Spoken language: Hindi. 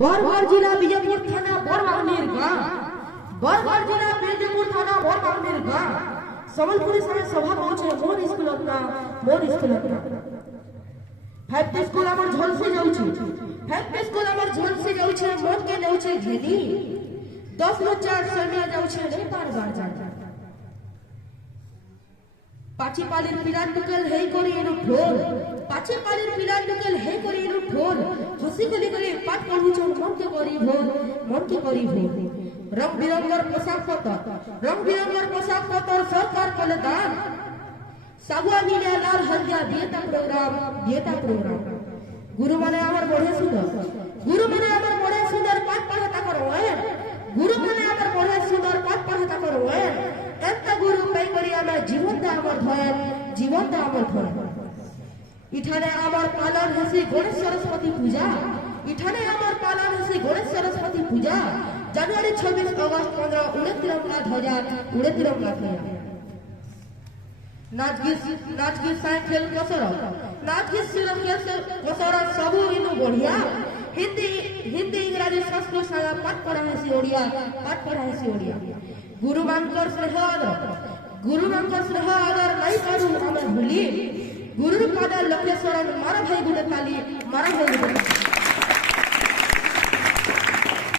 बरगढ़ जिला बीजेपुर थाना बरबागनीर गांव, बरगढ़ जिला बीजेपुर थाना बरबागनीर गांव समलपुरी समय सभा पहुंचे मोर स्कूल फाइव स्कूल हमर झलसी जाउछि, फाइव स्कूल हमर झलसी जाउछि, मोर के नेउछि घेनी 10 बच्चा सैन्य जाउछि रे बार बार जा पाची पालिर पिला टुकल हे करी एनु ढोल, पाची पालिर पिला टुकल हे करी एनु ढोल, हसी गली गली पाठ पहुंचन मन के करी भोल रंग बिरंगर पोशाक पत्र सरकार कले दान सागुआ नीला लाल हल्दिया दिएता प्रोग्राम गुरु माने हमर बड़े सुंदर पाठ पढ़ता करो गुरु माने हमर बड़े सुंदर पाठ पढ़ता करो एंता गुरु पाई करी हमर जीवन दा हमर धन इठाने हमर पालन हसी गणेश सरस्वती पूजा जनवरी 26 अगस्त 15 उड़े तिरंगा ध्वजा नाच गीत साइकिल कसरत सबू इनु बढ़िया हिंदी इंग्राजी संस्कृत सारा पाठ पढ़ा है सी ओडिया गुरु मानकर स्नेह आदर नहीं करू हमें भूली गुरु पादा लक्ष्य शरण मारा भाई गुड़े ताली